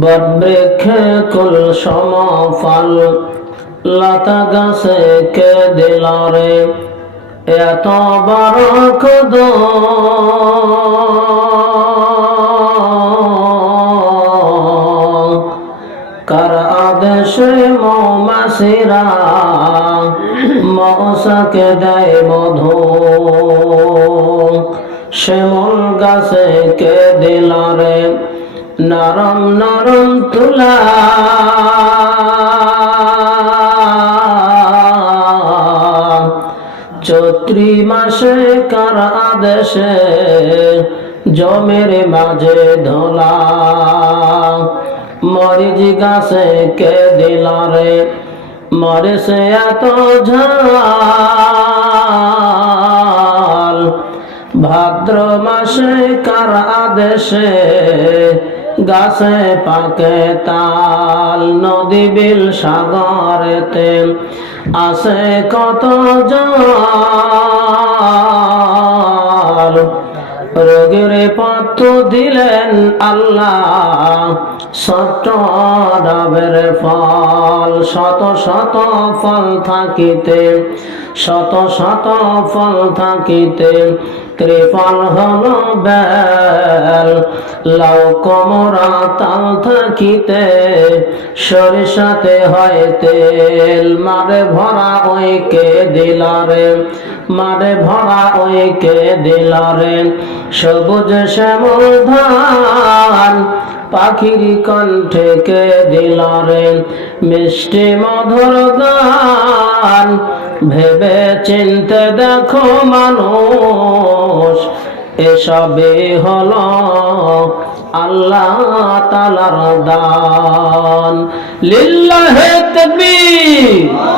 বটবৃক্ষে কুল সমফল, লতা গাছে কে দিল রে এত বড় কদম। কার আদেশে মৌমাছিরা মশাকে দেয় মধু, শিমুল গাছে কে দিল রে নরম নরম তুলা। চৈত্রি মাসে কার আদেশে জমির মাঝে ধোলা, মরিচ গাছে কে দিল রে মরিচে এত ঝাল। ভাদ্র মাসে কার আদেশে গাছে পাকে তাল, নদী বিল সাগরেতে আছে কত জল। রোগের পথ দিলেন আল্লাহ ছোট্ট ডাবের ফল, শত শত ফল থাকিতে শত শত ফল থাকিতে ত্রিফল হলো বেল। লাউ কমরা তাল থাকিতে সরিষাতে হয় তেল। মারে ভরা ওই কে দিল রে মারে ভরা ওই কে দিল রে সবুজ শ্যামল ধান। পাখির কণ্ঠে কে দিল রে মিষ্টি মধুর গান। ভেবে চিনতে দেখো মানুষ এসবই হলো আল্লাহ তাআলার দান। লিল্লাহি তাকবীর।